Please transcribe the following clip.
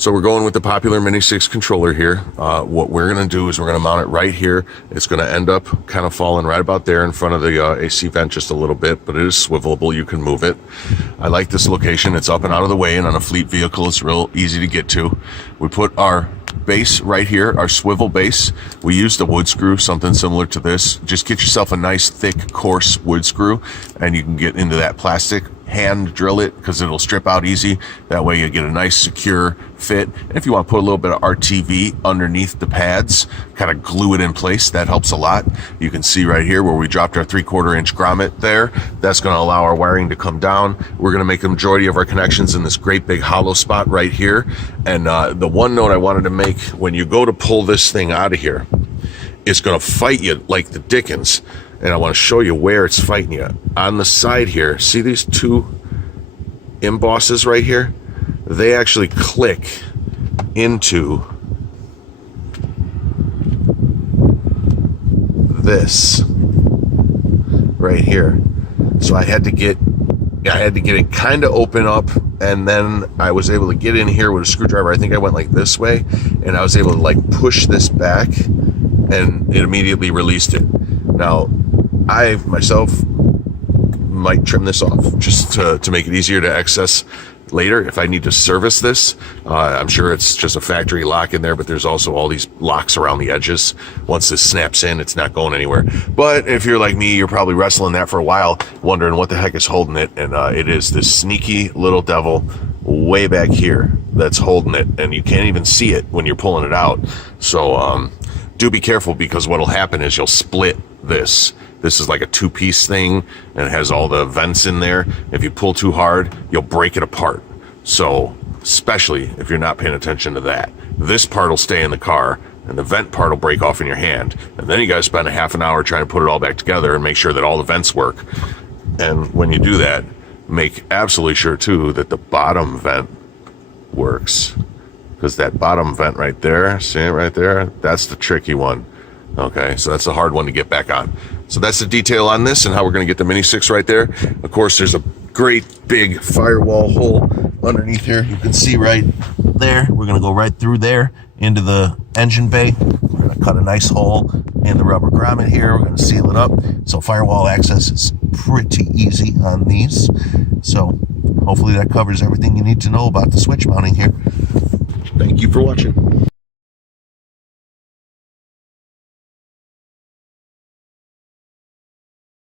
So we're going with the popular Mini 6 controller here. What we're going to do is we're going to mount it right here. It's going to end up kind of falling right about there in front of the AC vent just a little bit, but it is swivelable. You can move it. I like this location. It's up and out of the way, and on a fleet vehicle, it's real easy to get to. We put our base right here, our swivel base. We used a wood screw, something similar to this. Just get yourself a nice, thick, coarse wood screw, and you can get into that plastic. Hand drill it because it'll strip out easy. That way you get a nice secure fit. And if you want to put a little bit of RTV underneath the pads, kind of glue it in place, that helps a lot. You can see right here where we dropped our 3/4 inch grommet there. That's going to allow our wiring to come down. We're going to make the majority of our connections in this great big hollow spot right here. And the one note I wanted to make, when you go to pull this thing out of here, it's going to fight you like the dickens. And I want to show you where it's fighting you. On the side here, see these two embosses right here? They actually click into this right here. So I had to get it kind of open up, and then I was able to get in here with a screwdriver. I think I went like this way, and I was able to like push this back, and it immediately released it. Now, I myself might trim this off just to make it easier to access later if I need to service this. I'm sure it's just a factory lock in there, but there's also all these locks around the edges. Once this snaps in, it's not going anywhere. But if you're like me, you're probably wrestling that for a while, wondering what the heck is holding it. And it is this sneaky little devil way back here that's holding it, and you can't even see it when you're pulling it out. So do be careful, because what'll happen is you'll split this. This is like a two-piece thing, and it has all the vents in there. If you pull too hard, you'll break it apart. So, especially if you're not paying attention to that. This part will stay in the car, and the vent part will break off in your hand. And then you gotta spend a half an hour trying to put it all back together and make sure that all the vents work. And when you do that, make absolutely sure too that the bottom vent works. Because that bottom vent right there, see it right there? That's the tricky one. Okay, so that's a hard one to get back on. So that's the detail on this and how we're going to get the Mini 6 right there. Of course, there's a great big firewall hole underneath here. You can see right there. We're going to go right through there into the engine bay. We're going to cut a nice hole in the rubber grommet here. We're going to seal it up. So firewall access is pretty easy on these. So hopefully that covers everything you need to know about the switch mounting here. Thank you for watching.